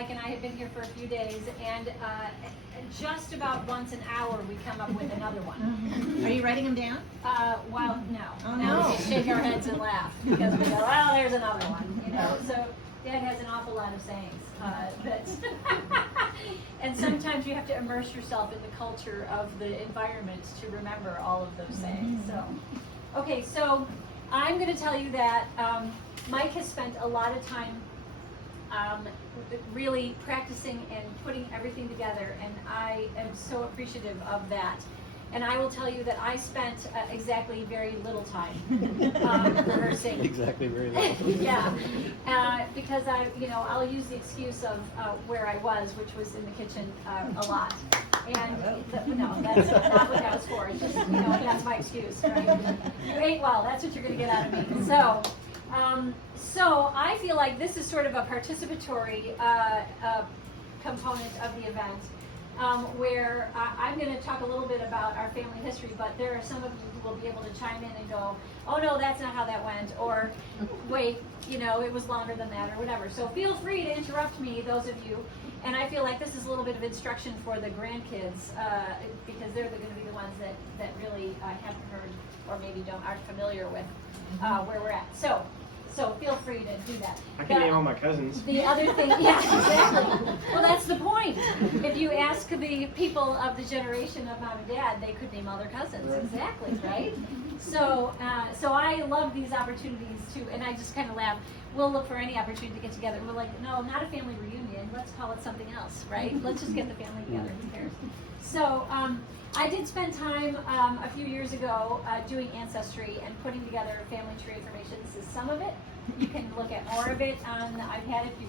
Mike and I have been here for a few days, and just about once an hour we come up with another one. Are you writing them down? Well, no. Oh, Now no. we shake our heads and laugh because we go, well, there's another one, you know. So Dad has an awful lot of sayings. And sometimes you have to immerse yourself in the culture of the environment to remember all of those sayings. So, okay, so I'm going to tell you that Mike has spent a lot of time really practicing and putting everything together, and I am so appreciative of that. And I will tell you that I spent exactly very little time rehearsing. Exactly, very little. Yeah, because I'll use the excuse of where I was, which was in the kitchen a lot. And no, that's not what that was for. It's just, that's my excuse, right? You ate well, that's what you're going to get out of me. So I feel like this is sort of a participatory component of the event. Where I'm going to talk a little bit about our family history, but there are some of you who will be able to chime in and go, oh no, that's not how that went, or wait, it was longer than that, or whatever. So feel free to interrupt me, those of you, and I feel like this is a little bit of instruction for the grandkids, because they're going to be the ones that really haven't heard, or maybe aren't familiar with where we're at. So feel free to do that. I can name all my cousins. The other thing, yeah, exactly. Well, that's the point. If you ask the people of the generation of Mom and Dad, they could name all their cousins. Exactly, right? So I love these opportunities too, and I just kind of laugh. We'll look for any opportunity to get together. We're like, no, not a family reunion. Let's call it something else, right? Let's just get the family together. Who cares? So I did spend time a few years ago doing Ancestry and putting together a family tree information. This is some of it. You can look at more of it on the iPad if you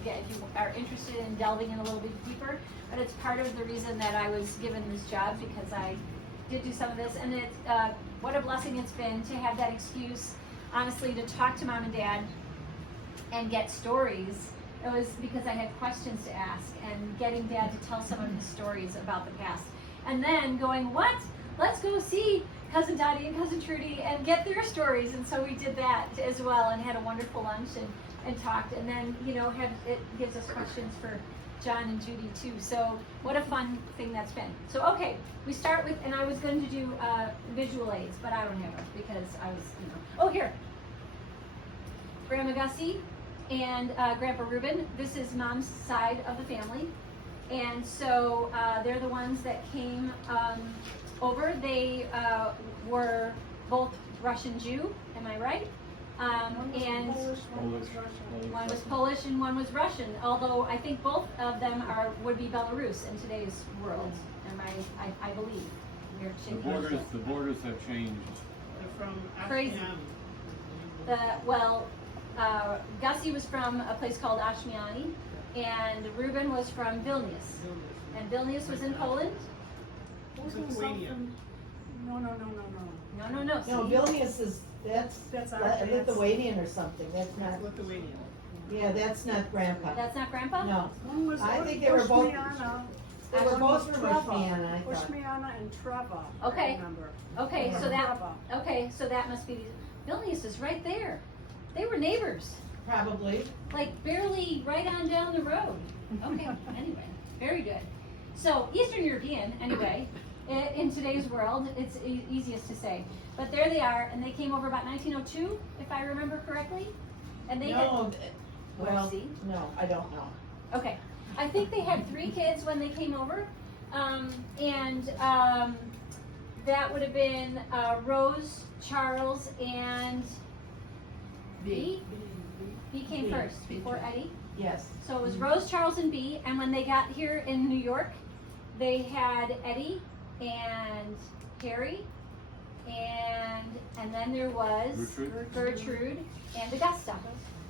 are interested in delving in a little bit deeper. But it's part of the reason that I was given this job, because I did do some of this, and what a blessing it's been to have that excuse, honestly, to talk to Mom and Dad and get stories. It was because I had questions to ask, and getting Dad to tell some of his stories about the past. And then going, what? Let's go see Cousin Dottie and Cousin Trudy and get their stories. And so we did that as well, and had a wonderful lunch and talked. And then, it gives us questions for John and Judy too. So what a fun thing that's been. So, okay, we start with, and I was going to do visual aids, but I don't have it because I was, oh, here. Grandma Gussie and Grandpa Reuben. This is Mom's side of the family. And so they're the ones that came over. They were both Russian Jew, am I right? And one was Polish and one was Russian, although I think both of them would be Belarus in today's world, I believe. The borders have changed. They're from Crazy. Gussie was from a place called Ashmiany, and Reuben was from Vilnius. And Vilnius was in Poland? Lithuania. No. No. No, Vilnius that's Lithuanian or something. That's not Lithuania. Yeah, that's not Grandpa. That's not Grandpa? No. I think they were both. They were both from Rushmiana, I thought. Pushmiana and Treva. Okay. I remember. Okay, so that must be Vilnius is right there. They were neighbors. Probably. Like barely right on down the road. Okay, anyway, very good. So Eastern European, anyway, in today's world, it's easiest to say. But there they are, and they came over about 1902, if I remember correctly. And they No, well, see? no, I don't know. Okay, I think they had 3 kids when they came over, and that would have been Rose, Charles, and B. B came first before Eddie. Yes. So it was Rose, Charles, and B. And when they got here in New York, they had Eddie and Harry, and then there was Gertrude and Augusta.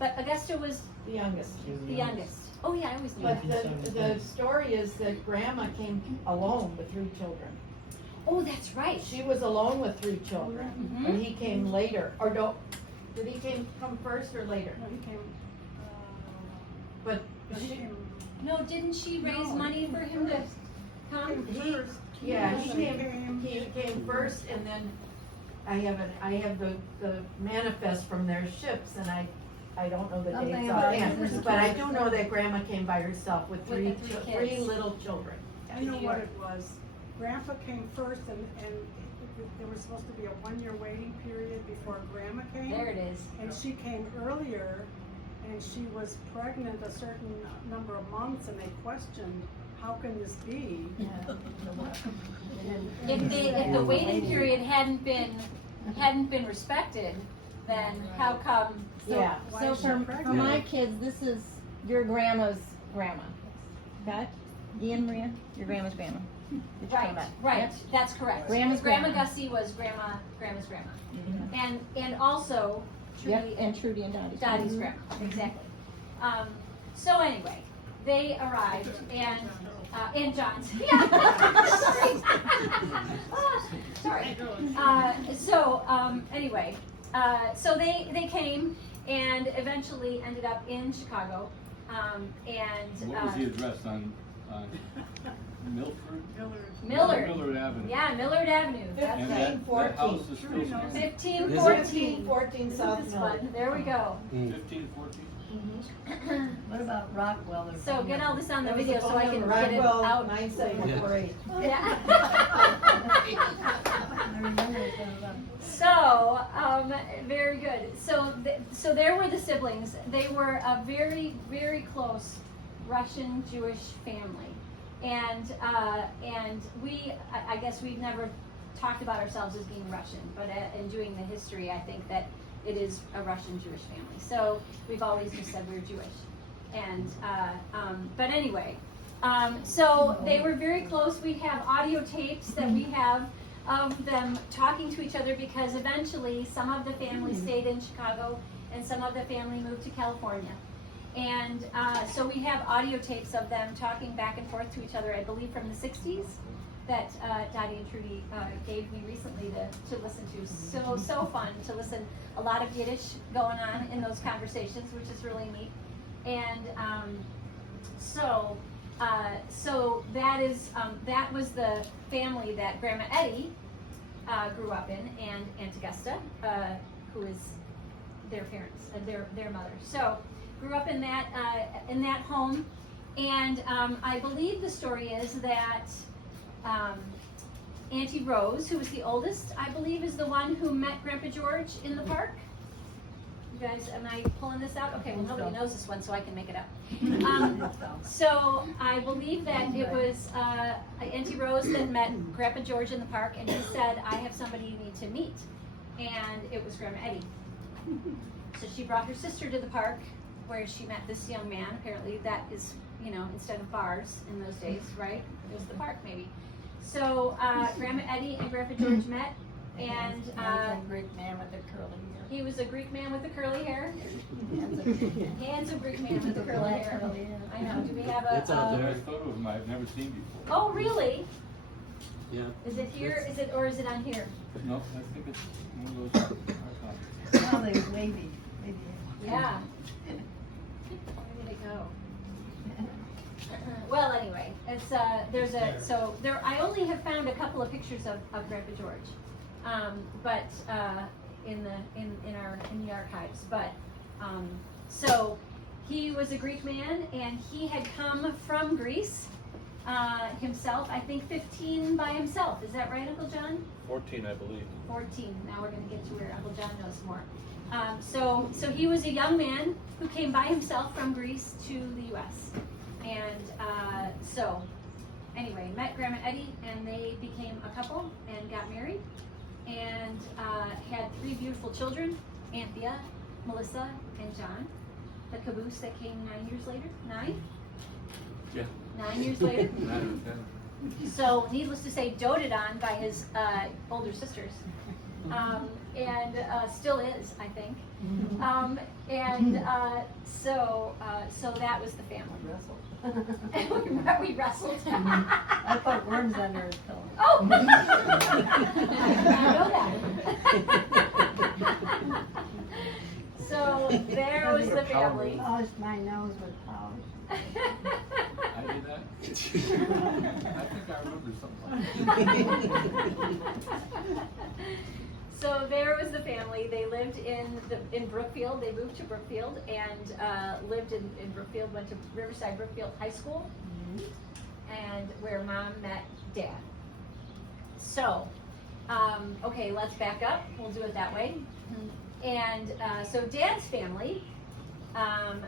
But Augusta was The youngest. the youngest. Oh yeah, I always knew But that. the story is that Grandma came alone with 3 children. Oh, that's right. She was alone with 3 children, Mhm. and he came later. Or don't? Did he come first or later? No, he came. But He she, came. No, didn't she raise No, money for him to come? he, First. yeah, Yes, he came first, and then I have the manifest from their ships, and I I don't know the Something dates about offhand, this. but I do know that grandma came by herself with With the three three kids. little children. I know what it was. Grandpa came first and there was supposed to be a 1-year waiting period before Grandma came. There it is. And she came earlier and she was pregnant a certain number of months and they questioned, how can this be? If the waiting period hadn't been respected, then how come? Yeah. Why So is she for pregnant? my kids, this is your grandma's grandma. Okay? Ian Maria, your grandma's grandma. That you're talking Right, about. right, Yep. that's correct. Grandma's Grandma grandma. Gussie was grandma's grandma. And also Yep, Trudy, and Trudy and Dottie's. Dottie's grandma, exactly. So anyway, they arrived and John's, yeah. Sorry. Anyway, so they came and eventually ended up in Chicago. What was the address on Milford? Millard. Millard Avenue. Yeah, Millard Avenue. That's And right. that house is still Trudy knows. standing. 1514. 14 Isn't South this Millard. fun? There we go. 1514? What about Rockwell? Their So phone get all this on the That was video the so I phone can number, get it Rockwell, out. 9748. Yeah. I remember it was, So, very good. So there were the siblings. They were a very, very close Russian Jewish family, and I guess we've never talked about ourselves as being Russian, but in doing the history, I think that it is a Russian Jewish family. So we've always just said we're Jewish, and but anyway, so they were very close. We have audio tapes that we have of them talking to each other because eventually some of the family stayed in Chicago and some of the family moved to California. And so we have audio tapes of them talking back and forth to each other, I believe from the 60s, that Dottie and Trudy gave me recently to listen to. So fun to listen. A lot of Yiddish going on in those conversations, which is really neat. And so that was the family that Grandma Eddie grew up in, and Aunt Augusta, who is their parents, their mother. So grew up in that home, and I believe the story is that Auntie Rose, who was the oldest, I believe, is the one who met Grandpa George in the park. You guys, am I pulling this out? Okay, well, nobody knows this one, so I can make it up. So I believe that it was Auntie Rose that met Grandpa George in the park, and he said, I have somebody you need to meet. And it was Grandma Eddie. So she brought her sister to the park, where she met this young man. Apparently that is, instead of bars in those days, right? It was the park, maybe. So Grandma Eddie and Grandpa George met, and Greek man with the curly hair. he was a Greek man with the curly hair. Handsome Greek man with the curly hair. I know. Do we have a? It's out There's a photo of him I've never seen before. Oh, really? Yeah. Is it here? Is it on here? No, I think it's one of those hard copies. Oh, they wavy. Yeah. Where did it go? Well, anyway, it's I only have found a couple of pictures of Grandpa George, but in the archives. But so he was a Greek man, and he had come from Greece himself. I think 15 by himself. Is that right, Uncle John? 14, I believe. 14. Now we're going to get to where Uncle John knows more. So he was a young man who came by himself from Greece to the U.S. And so anyway, met Grandma Eddie, and they became a couple and got married, and had 3 beautiful children, Anthea, Melissa, and John. The caboose that came 9 years later. 9? Yeah. 9 years later. 9 or 10. So, needless to say, doted on by his older sisters, and still is, I think. So that was the family. We wrestled. I put worms under his pillow. Oh! I know that. So there was the family. Polish my nose with polish. I did that? I think I remember something like that. So there was the family. They lived in Brookfield. They moved to Brookfield and lived in Brookfield. Went to Riverside Brookfield High School, and where Mom met Dad. So, okay, let's back up. We'll do it that way. And so Dad's family, I've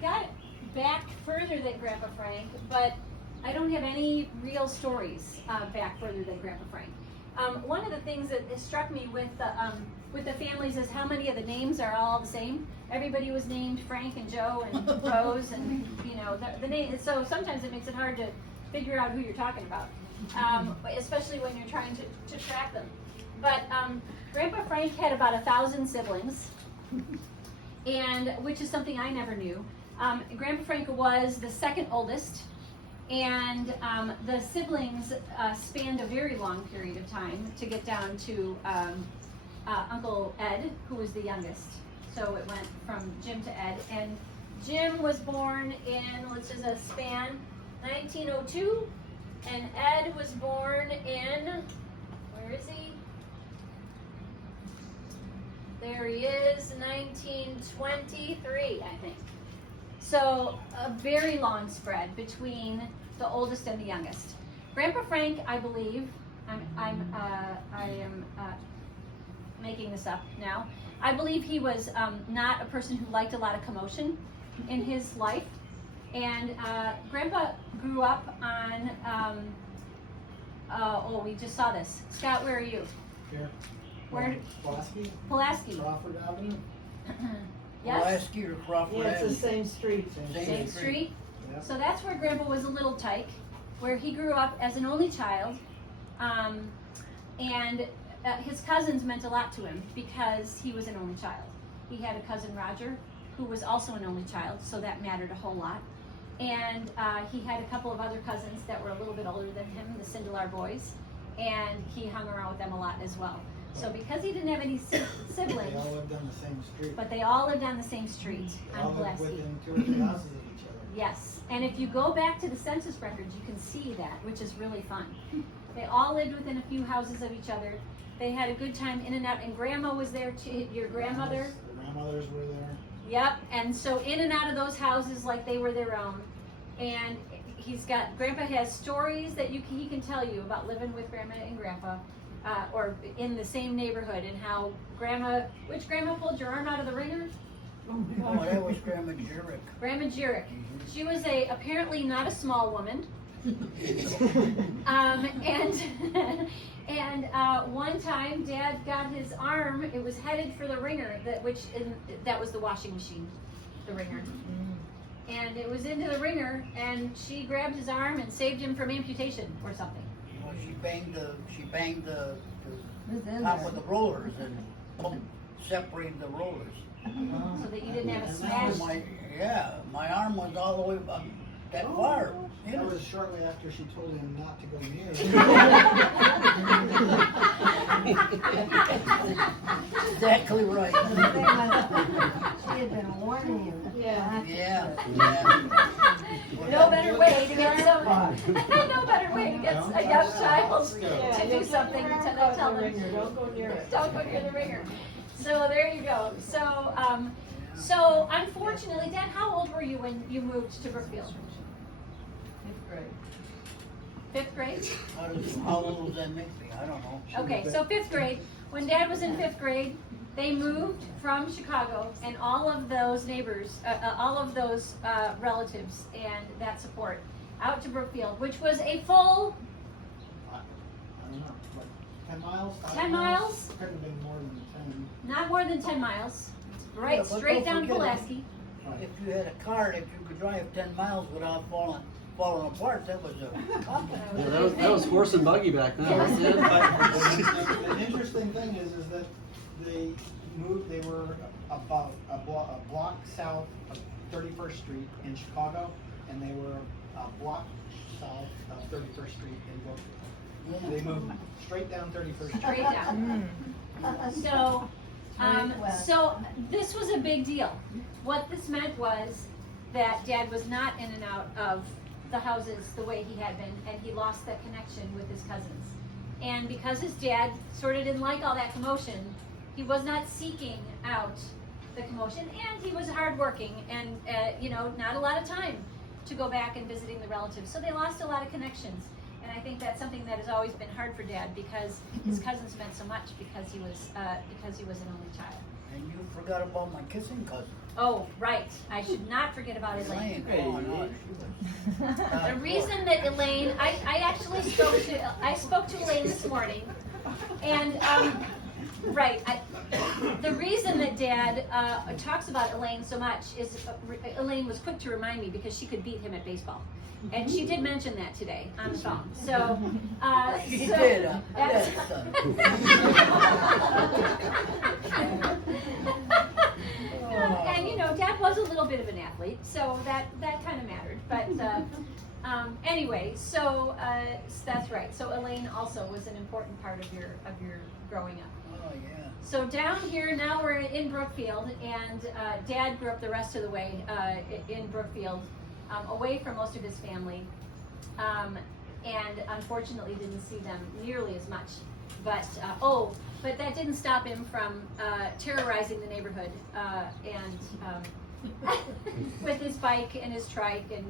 got back further than Grandpa Frank, but I don't have any real stories back further than Grandpa Frank. One of the things that has struck me with the families is how many of the names are all the same. Everybody was named Frank and Joe and Rose, and you know the name. So sometimes it makes it hard to figure out who you're talking about, especially when you're trying to track them. But Grandpa Frank had about 1,000 siblings, and which is something I never knew. Grandpa Frank was the second oldest. And the siblings spanned a very long period of time to get down to Uncle Ed, who was the youngest. So it went from Jim to Ed. And Jim was born in, let's just span, 1902. And Ed was born in, where is he? There he is, 1923, I think. So a very long spread between the oldest and the youngest. Grandpa Frank, I believe, I am making this up now. I believe he was not a person who liked a lot of commotion in his life, and Grandpa grew up on. We just saw this. Scott, where are you? Here. Where? Pulaski? Pulaski. Crawford Avenue? Yes. Pulaski or Crawford Yeah, it's the Avenue? same street. Same street. Yep. So that's where Grandpa was a little tyke, where he grew up as an only child, and his cousins meant a lot to him because he was an only child. He had a cousin Roger, who was also an only child, so that mattered a whole lot. And he had a couple of other cousins that were a little bit older than him, the Sindelar boys, and he hung around with them a lot as well. So because he didn't have any siblings, They all lived on the same street. but they all lived on the same street They all on lived Pulaski. within 2 or 3 houses of each other. Yes, and if you go back to the census records, you can see that, which is really fun. They all lived within a few houses of each other. They had a good time in and out, and Grandma was there too, your grandmother. The grandmothers were there. Yep, and so in and out of those houses like they were their own. And Grandpa has stories that he can tell you about living with Grandma and Grandpa, or in the same neighborhood, and how which Grandma pulled your arm out of the ringer? Oh, that was Grandma Jirik. Grandma Jirik. She was apparently not a small woman. And one time Dad got his arm, it was headed for the ringer, that was the washing machine, the ringer. And it was into the ringer, and she grabbed his arm and saved him from amputation or something. Well, she banged the top of the rollers and boom, separated the rollers. So that you didn't have a And smash. My arm was all the way up that far. You That know. was shortly after she told him not to go near it. Exactly right. She had been warning you. Yeah. Yeah. No better way to get no better way to get a young child to do something to not tell them. Don't go near it. Don't go near the ringer. So there you go. So unfortunately, Dad, how old were you when you moved to Brookfield? 5th grade? How old does that make me? I don't know. Okay, so 5th grade. When Dad was in 5th grade, they moved from Chicago, and all of those neighbors, all of those relatives and that support out to Brookfield, which was a full I don't know, like 10 miles? 10 miles? Couldn't have been more than 10. not more than 10 miles, right Yeah, but straight don't down forget Pulaski. If you had a car that you could drive 10 miles without falling apart, that was a compliment. Yeah, that was horse and buggy back then, wasn't it? The interesting thing is that they were about a block south of 31st Street in Chicago, and they were a block south of 31st Street in Brookfield. They moved straight down 31st Street. Straight down. So this was a big deal. What this meant was that Dad was not in and out of the houses the way he had been, and he lost that connection with his cousins. And because his dad sort of didn't like all that commotion, he was not seeking out the commotion, and he was hardworking and, not a lot of time to go back and visiting the relatives. So they lost a lot of connections. And I think that's something that has always been hard for Dad, because his cousins meant so much because he was an only child. And you forgot about my kissing cousin. Oh, right. I should not forget about Elaine. Oh, no, she was. The reason that Elaine, I actually spoke to Elaine this morning, and the reason that Dad talks about Elaine so much is Elaine was quick to remind me because she could beat him at baseball. And she did mention that today on the phone. So, She did, huh? that's- Yes, son. And Dad was a little bit of an athlete, so that kind of mattered. But anyway, so that's right. So Elaine also was an important part of your growing up. Oh, yeah. So down here now we're in Brookfield, and Dad grew up the rest of the way in Brookfield, away from most of his family, and unfortunately didn't see them nearly as much. But that didn't stop him from terrorizing the neighborhood and with his bike and his trike and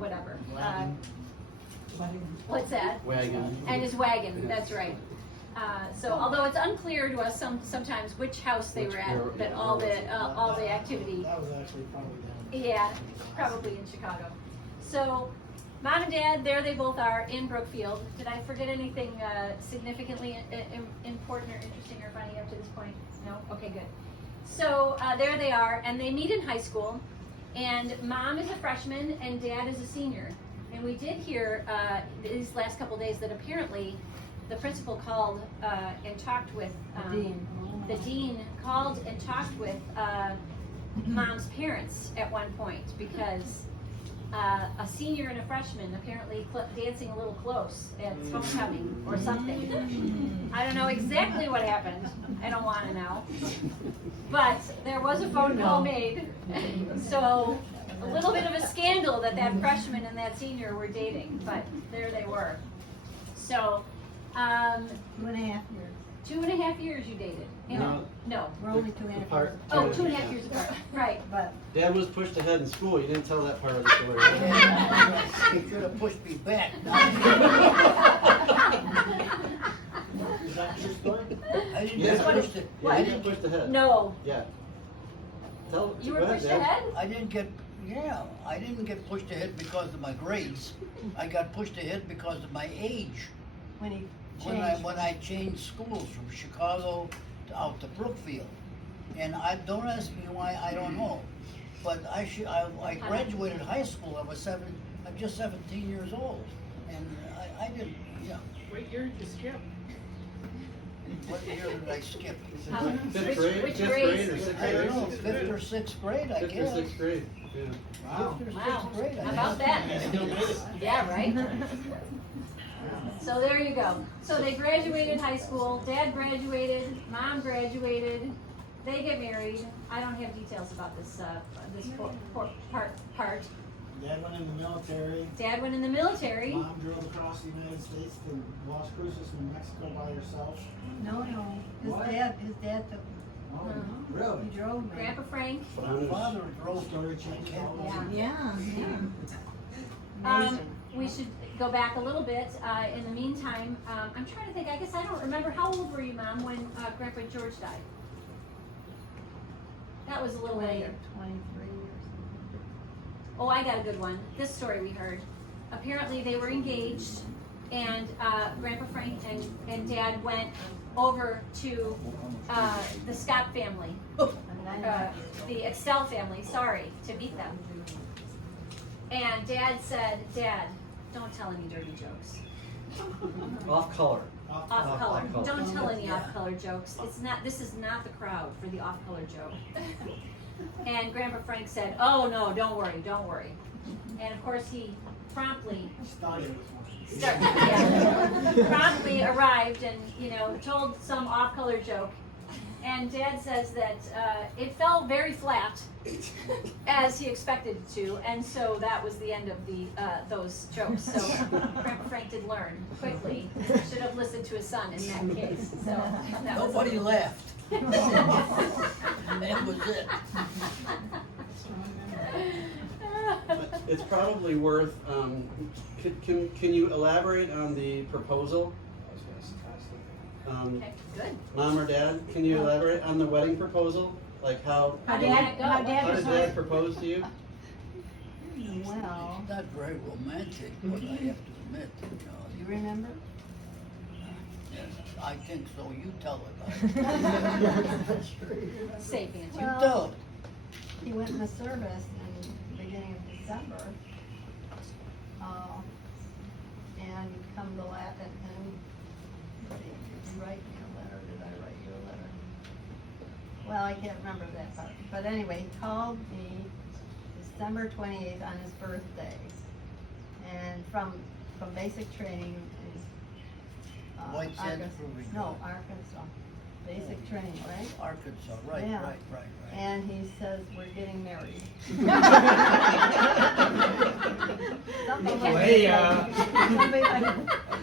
whatever. What's that? Wagon. And his wagon. That's right. So although it's unclear to us sometimes which house they were at, but all the activity. That was actually probably down. Yeah, probably in Chicago. So, Mom and Dad, there they both are in Brookfield. Did I forget anything significantly important or interesting or funny up to this point? No? Okay, good. So, there they are, and they meet in high school, and Mom is a freshman and Dad is a senior. And we did hear these last couple days that apparently the principal called and talked with the dean called and talked with Mom's parents at one point, because a senior and a freshman apparently dancing a little close at homecoming or something. I don't know exactly what happened. I don't want to know. But there was a phone call made. So a little bit of a scandal that freshman and that senior were dating, but there they were. So 2.5 years. 2.5 years you dated. No. We're only 2.5 Apart. years. Oh, 2.5 years apart. Right. But Dad was pushed ahead in school. You didn't tell that part of the story. He should have pushed me back. Is that your story? I didn't Yeah. get pushed it. Yeah, you got pushed ahead. No. Yeah. You were go ahead, pushed Dad. ahead? I didn't get pushed ahead because of my grades. I got pushed ahead because of my age. when he When I changed schools from Chicago out to Brookfield. And don't ask me why, I don't know. But I graduated high school, I'm just 17 years old. And I didn't, What year did you skip? what year did I skip? Fifth grade, Which fifth grade? grade or sixth I grade? don't know, fifth or sixth grade, I Fifth or guess. sixth grade. Yeah. Wow. Fifth or Wow. sixth grade, I How about guess. that? Yeah, right? So there you go. So they graduated high school, Dad graduated, Mom graduated, they get married. I don't have details about this part. Dad went in the military. Dad went in the military. Mom drove across the United States to Las Cruces, New Mexico by herself. No. What? His dad took him. Oh, really? He drove me. Grandpa Frank. My father drove Story changed. Yeah. Amazing. We should go back a little bit. In the meantime, I'm trying to think. I guess I don't remember. How old were you, Mom, when Grandpa George died? That was a little later. 23 years. Oh, I got a good one. This story we heard. Apparently they were engaged, and Grandpa Frank and Dad went over to the Scott family, the Excel family, to meet them. And Dad said, "Dad, don't tell any dirty jokes. Off color. Off color. color. Don't tell any off color jokes. This is not the crowd for the off color joke." And Grandpa Frank said, "Oh no, don't worry. And of course he promptly promptly arrived and told some off color joke. And Dad says that it fell very flat, as he expected it to, and so that was the end of the those jokes. So Grandpa Frank did learn quickly. Should have listened to his son in that case. So that was Nobody laughed. That was it. It's probably worth, can you elaborate on the proposal? Okay, good. Mom or Dad, can you elaborate on the wedding proposal? Like how How did that go? How Dad did was Dad propose to you? Well, It's not very romantic, but I have to admit, you remember? yes, I think so. You tell it. Guys. Sapient. You Well, tell it. He went in the service in the beginning of December. And come to Latin and, let's see, did you write me a letter? Did I write you a letter? Well, I can't remember that part. But anyway, he called me December 28th on his birthday. And from basic training in White Sands Arkansas. Proving No, Ground. Arkansas. Basic training, right? Arkansas, right, Yeah. right. And he says, we're getting married. Something like Way that. Somebody, I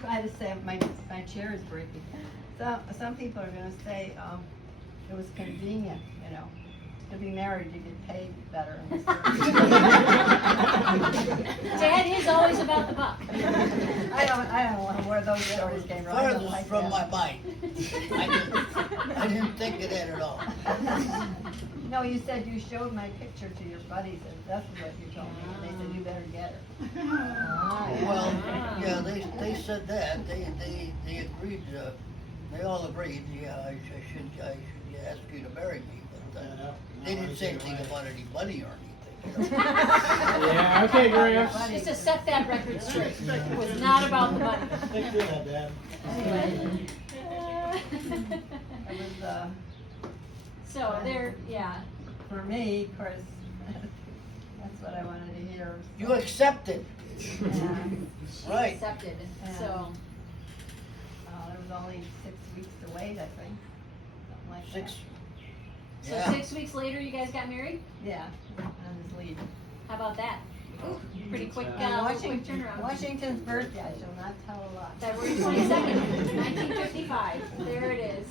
try to say, my chair is breaking. Some people are gonna say, it was convenient, to be married, you get paid better. in the service. Dad is always about the buck. I don't know where those stories came from. I don't Farthest like from them. my mind. I didn't think of that at all. No, you said you showed my picture to your buddies, and that's what you told me, and they said, you better get her. Well, yeah, they said that, they agreed, they all agreed, yeah, I should ask you to marry me, but, they didn't say anything about any money or anything. Yeah, okay, Graham. Just to set that record straight, it was not about the money. Thanks for that, Dad. Anyway. It was, So there, yeah. for me, of course, that's what I wanted to hear. You accepted, Yeah. right, Accepted, Yeah. so. There was only 6 weeks to wait, I think, something like that. 6, So yeah. 6 weeks later, you guys got married? Yeah, on his leave. How about that? Pretty quick, On quick turnaround. Washington's birthday, I shall not tell a lie. February 22nd, 1955. There it is.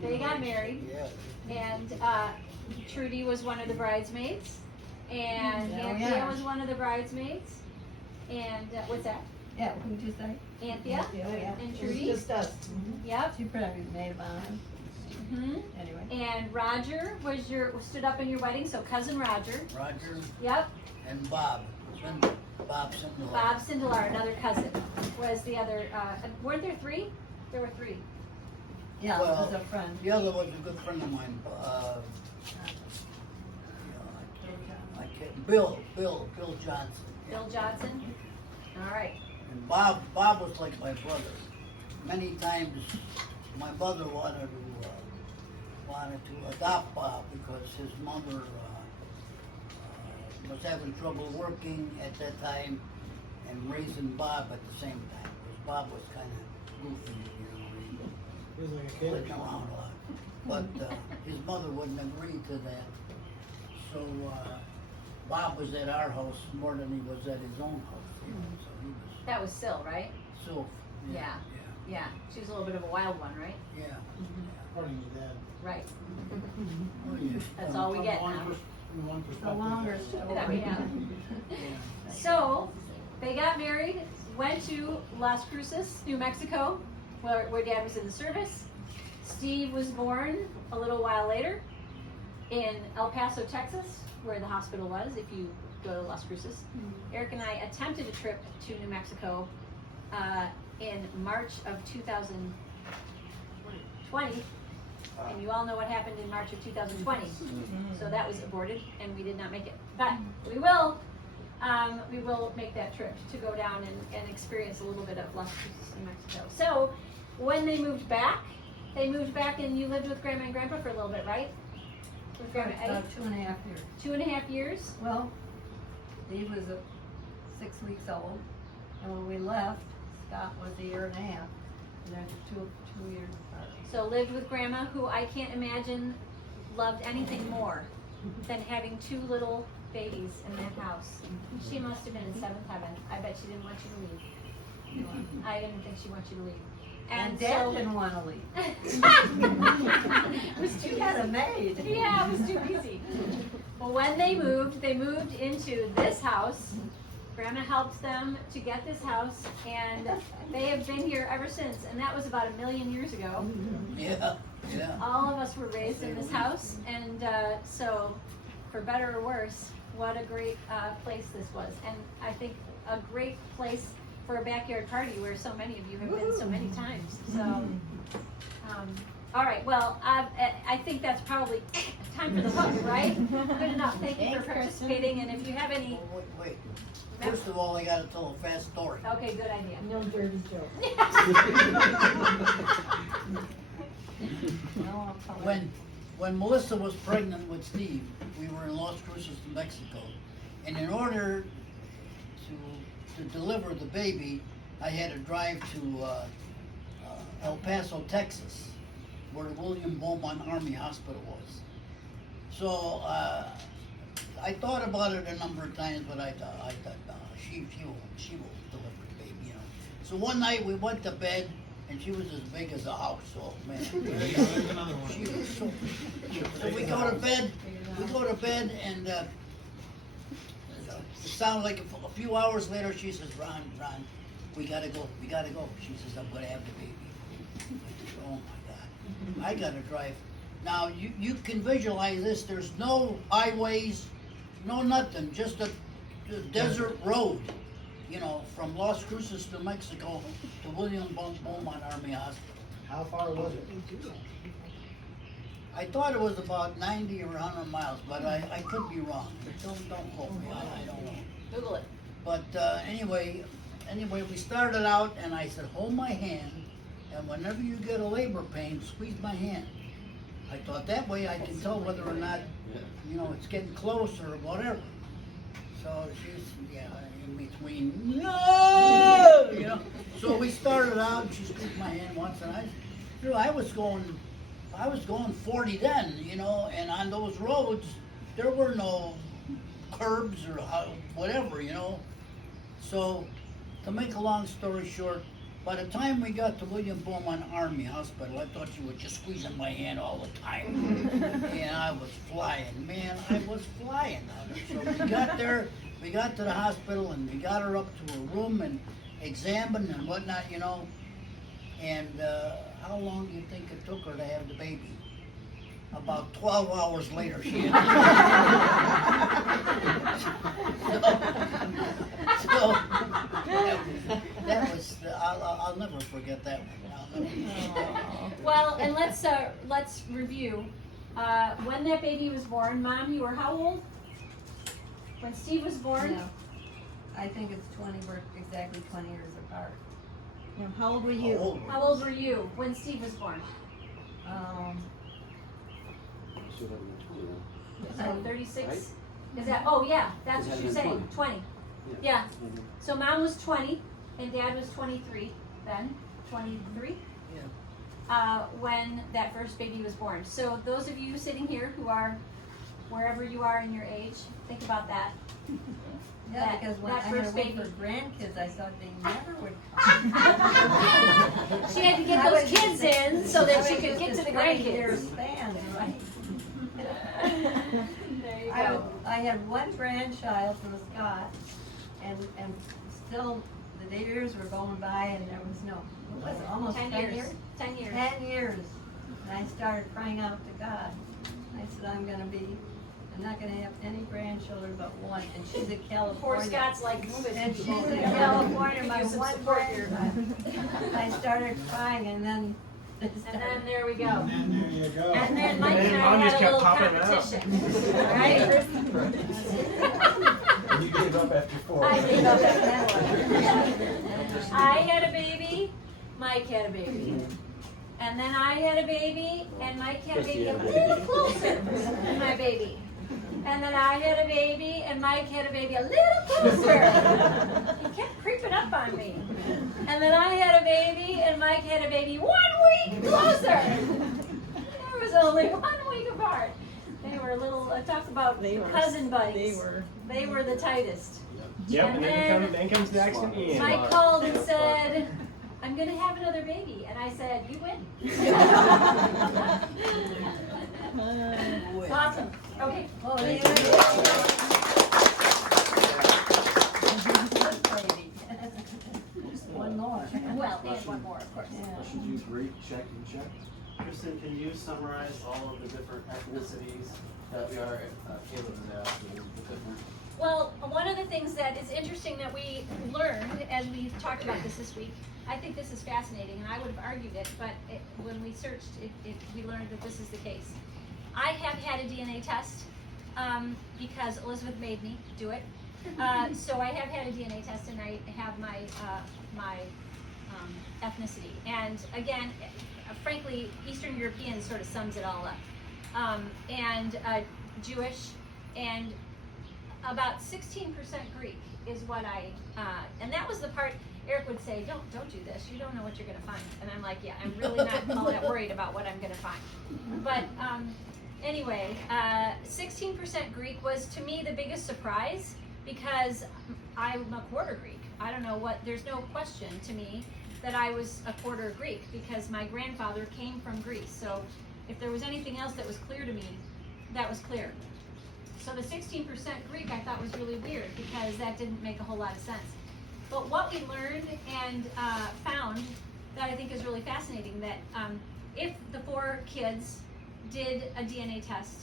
They got married, Yeah. and Trudy was one of the bridesmaids, and Oh, Anthea yeah. was one of the bridesmaids, and what's that? Yeah, who'd you say? Anthea Oh, yeah. and Trudy. us. Yep. She probably made of honor, hmm anyway. And Roger was stood up in your wedding, so cousin Roger. Roger Yep. and Bob Sindelar. Bob Sindelar, another cousin, was the other. Weren't there 3? There were 3. Yeah, Well, as a friend. The other was a good friend of mine, I can't, Bill Johnson. Bill Johnson. All right. And Bob was like my brother. Many times, my mother wanted to adopt Bob because his mother was having trouble working at that time and raising Bob at the same time. Because Bob was kind of goofy, He was like a he kid. lived around a lot. But his mother wouldn't agree to that. So Bob was at our house more than he was at his own house. So he was That was Syl, right? so. Yeah. Yeah. She was a little bit of a wild one, right? Yeah. According to Dad. Right. Oh, yeah. That's all we get now. From one The perspective. longer That we story. have. So, they got married, went to Las Cruces, New Mexico, where Dad was in the service. Steve was born a little while later in El Paso, Texas, where the hospital was, if you go to Las Cruces. Eric and I attempted a trip to New Mexico in March of 2020, and you all know what happened in March of 2020. So that was aborted, and we did not make it. But we will make that trip to go down and experience a little bit of Las Cruces, New Mexico. So when they moved back and you lived with Grandma and Grandpa for a little bit, right? With For Grandma about 2.5 years. 2.5 years. Well, Steve was 6 weeks old, and when we left, Scott was 1.5 years. And they're 2 years apart. So lived with grandma, who I can't imagine loved anything more than having 2 little babies in that house. She must have been in seventh heaven. I bet she didn't want you to leave. I didn't think she wanted you to leave. And Dad so, didn't want to leave. it was too He had a maid. Yeah, it was too easy. Well, when they moved into this house. Grandma helped them to get this house, and they have been here ever since. And that was about 1 million years ago. Yeah, yeah. All of us were raised in this house, and so, for better or worse, what a great place this was. And I think a great place for a backyard party where so many of you have been so many times. So, all right, well, I think that's probably time for the hook, right? Good enough. Thank you for participating, and if you have any... Oh, wait. First of all, I gotta tell a fast story. Okay, good idea. No dirty joke. When Melissa was pregnant with Steve, we were in Las Cruces, New Mexico, and in order to deliver the baby, I had to drive to El Paso, Texas, where the William Beaumont Army Hospital was. So I thought about it a number of times, but I thought, no, she will deliver the baby, you know. So one night we went to bed, and she was as big as a house. Oh man, she was so. So we go to bed, and it sounded like a few hours later. She says, "Ron, we gotta go. She says, "I'm gonna have the baby." I said, oh my God, I gotta drive. Now you can visualize this. There's no highways, no nothing, just a desert road, you know, from Las Cruces, New Mexico to William Beaumont Army Hospital. How far was it? I thought it was about 90 or 100 miles, but I could be wrong. Don't quote me, I don't know. Google it. But anyway, we started out, and I said, hold my hand, and whenever you get a labor pain, squeeze my hand. I thought that way I can tell whether or not, you know, it's getting close or whatever. So she's, in between, no, you know. So we started out, and she squeezed my hand once, and I was going 40 then, you know, and on those roads, there were no curbs or whatever, you know. So, to make a long story short, by the time we got to William Beaumont Army Hospital, I thought you were just squeezing my hand all the time. And I was flying, man, I was flying. So we got there, we got to the hospital, and we got her up to her room and examined and whatnot, you know. And how long do you think it took her to have the baby? About 12 hours later, she had so that was, I'll never forget that one. Well, and let's review. When that baby was born, Mom, you were how old? When Steve was born? No. I think it's 20, we're exactly 20 years apart. Now, how old were you? How old were you when Steve was born? So 36? Right? Is that, oh yeah, that's what It you're had been saying, 20. Yeah. Mhm. So Mom was 20 and Dad was 23 then, 23? Yeah. When that first baby was born. So those of you sitting here who are wherever you are in your age, think about that. Yeah, That- because when that I had to first wait baby. for grandkids, I thought they never would come. She had to get I those was kids just- in so that she I could was get to just the 20-year grandkids. span, right? There you go. I had one grandchild from Scott, and still the years were going by, and there was no, what was it, almost 10 years. 10 years. 10 years, and I started crying out to God. I said, I'm not gonna have any grandchildren but one, and she's in California. Poor Scott's like, move it. And she's in California, my Use some one support here. grandchild. I started crying, and then. And then there we go. And there you go. And then Mike And and Mom I just had a kept little popping out. competition, right? And you gave up after 4. I gave up after that one. I had a baby, Mike had a baby. And then I had a baby, and Mike had a baby a little closer than my baby. And then I had a baby, and Mike had a baby a little closer. He kept creeping up on me. And And then I had a baby, and Mike had a baby 1 week closer. There was only 1 week apart. They were a little, talk about cousin buddies. They were the tightest. Yep, And and then comes Dax and Ian. Mike called and said, I'm going to have another baby. And I said, you win. Awesome. Okay. Oh, Thank yeah. you. One more. Well, and one more, of course. Should use rate, check, and check. Kristen, can you summarize all of the different ethnicities that we are, Caleb is asking, the different? Well, one of the things that is interesting that we learned, and we talked about this week, I think this is fascinating, and I would have argued it, but when we searched, we learned that this is the case. I have had a DNA test because Elizabeth made me do it. So I have had a DNA test, and I have my ethnicity. And again, frankly, Eastern European sort of sums it all up. And Jewish, and about 16% Greek is what and that was the part Eric would say, don't do this, you don't know what you're gonna find. And I'm like, yeah, I'm really not all that worried about what I'm gonna find. But anyway, 16% Greek was to me the biggest surprise because I'm a quarter Greek. I don't know there's no question to me that I was a quarter Greek because my grandfather came from Greece. So if there was anything else that was clear to me, that was clear. So the 16% Greek I thought was really weird because that didn't make a whole lot of sense. But what we learned and found that I think is really fascinating, that if the 4 kids did a DNA test,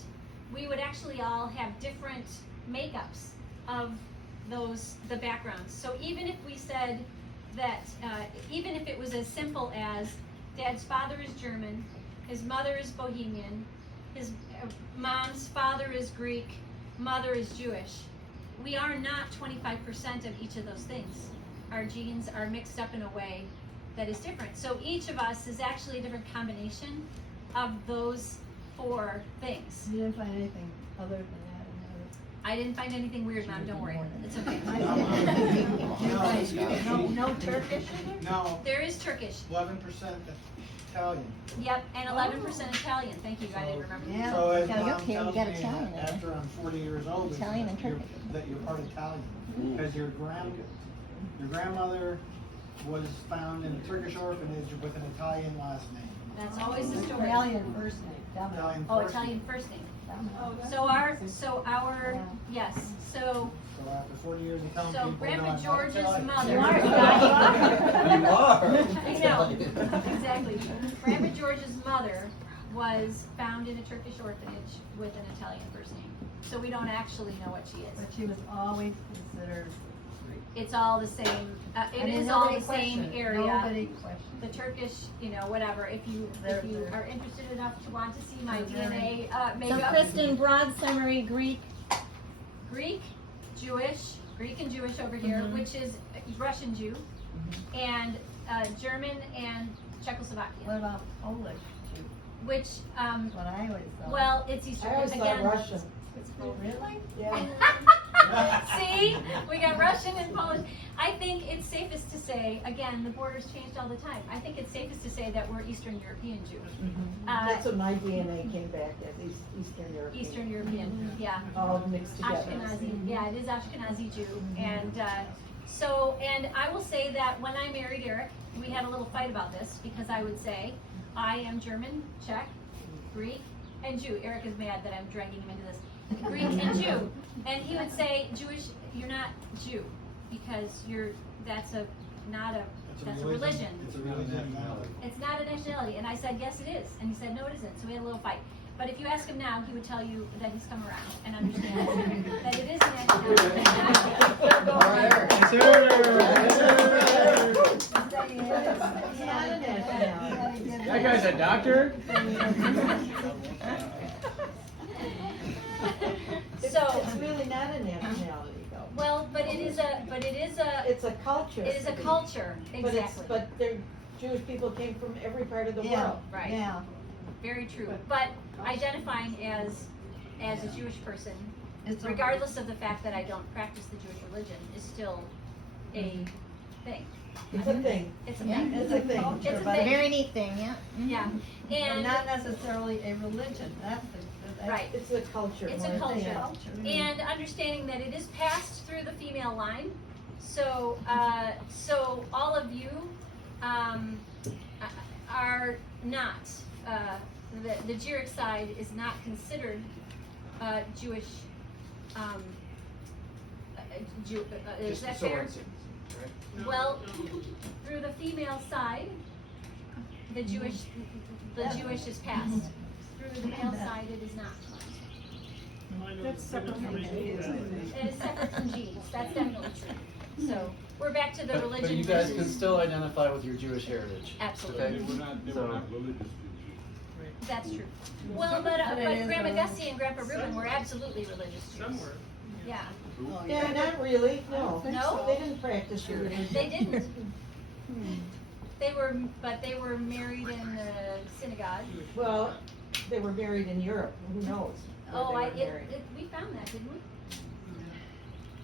we would actually all have different makeups of the backgrounds. So even if we said that, even if it was as simple as Dad's father is German, his mother is Bohemian, his mom's father is Greek, mother is Jewish, we are not 25% of each of those things. Our genes are mixed up in a way that is different. So each of us is actually a different combination of those 4 things. You didn't find anything other than that I didn't find anything weird, Mom, don't worry. It's okay. No Turkish? No, There is Turkish. 11% Italian. Yep, and 11% Italian. Thank you, I didn't remember. Yeah. So as Yeah, you're Mom okay, we tells got me Italian in there. after I'm 40 years old, is Italian and that you're- Turkish. that you're part Italian. Because your grandmother was found in a Turkish orphanage with an Italian last name. That's always the story. Italian first name. Italian Oh, first Italian name. first name. Oh, that's So our, yes, so So after 40 years of telling So people, Grandpa no, I'm not George's Italian. mother. You are. I know, exactly. Grandpa George's mother was found in a Turkish orphanage with an Italian first name. So we don't actually know what she But is. she was always considered Greek. It's all the same, I it mean, is all nobody the same questioned. area. Nobody questioned. The Turkish, whatever, if you They're- are interested enough to want to see my They're DNA So makeup. Kristen, broad summary, Greek. Greek, Jewish, Greek and Jewish over here, Mhm. which is Russian Jew, and German and Czechoslovakian, What about Polish? Too? which, What I always thought. well, it's Eastern, I always again. thought Russian. Oh, really? Yeah. See, we got Russian and Polish. I think it's safest to say, again, the borders changed all the time. I think it's safest to say that we're Eastern European Jews. That's what my DNA came back as, Eastern European. Eastern European, yeah. All mixed together. Ashkenazi, yeah, it is Ashkenazi Jew, and and I will say that when I married Eric, we had a little fight about this because I would say I am German, Czech, Greek, and Jew. Eric is mad that I'm dragging him into this. Greek and Jew, and he would say Jewish. You're not Jew because that's a religion. It's a religion. It's not a nationality. And I said, yes, it is. And he said, no, it isn't. So we had a little fight. But if you ask him now, he would tell you that he's come around and understands that it is a nationality. That guy's a doctor? So, It's really not a nationality though. well, but it is a, It's a culture. it is a culture, But exactly. but they're, Jewish people came from every part of the Yeah, world. Right. Yeah. Very true. But identifying as a Jewish person, It's a- regardless of the fact that I don't practice the Jewish religion, is still a thing. It's a thing. It's a Yeah. thing. It's a culture, It's a but It's a very neat thing, yeah. Yeah, but and not necessarily a religion, that's right. It's a culture. It's more a than culture. anything. And understanding that it is passed through the female line. So, so all of you are not, the Jirik side is not considered Jewish. Is that fair? Well, through the female side, the Jewish is passed. Through the male side, it is not. That's separate from Jesus. It is separate from genes. That's definitely true. So we're back to the religion. But you guys can versus- still identify with your Jewish heritage. Absolutely. Okay? They were not religious Jews. That's true. Well, but Grandma Gussie and Grandpa Reuben were absolutely religious Jews. Somewhere. Yeah, Oh, Yeah, not really, no. No? They didn't practice your religion. they didn't. They were, but they were married in the synagogue. Well, they were married in Europe, who knows? where Oh, they were married. we found that, didn't we?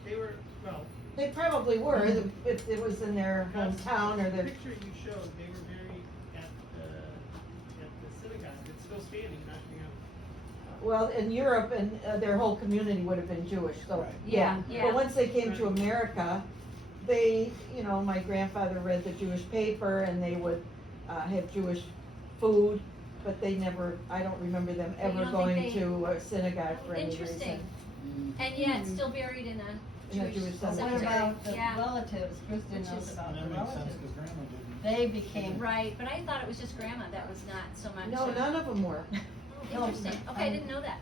They were, well, They probably were, if it was in their hometown or the their, picture you showed, they were married at the synagogue. It's still standing, knocking out. well, in Europe, and their whole community would have been Jewish, so, Right. yeah. Yeah. But once they came to America, they, you know, my grandfather read the Jewish paper and they would, have Jewish food, but they never, I don't remember them But you ever don't going think they- to a synagogue for any Interesting. reason. And yet still buried in a In a Jewish Jewish But cemetery. what cemetery. about the Yeah, relatives, Kristen Which knows is- about And the that makes sense, relatives. cause grandma didn't. They became, right, but I thought it was just Grandma that was not so much. No, none of them were. Interesting. Okay, I didn't know that.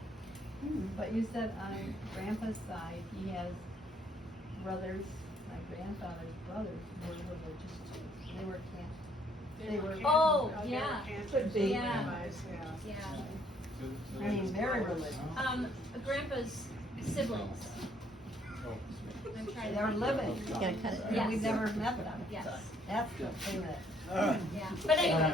but you said on grandpa's side, he has brothers, my grandfather's brothers were religious Jews. They were They were- Oh, They were yeah. Cantors, Could be. Yeah. rabbis, yeah. Yeah. I mean, very religious. Grandpa's siblings. I'm trying to. They're living. You gotta cut it. Yes. We've never met them. Yes. That's the thing that. Yeah. But anyway.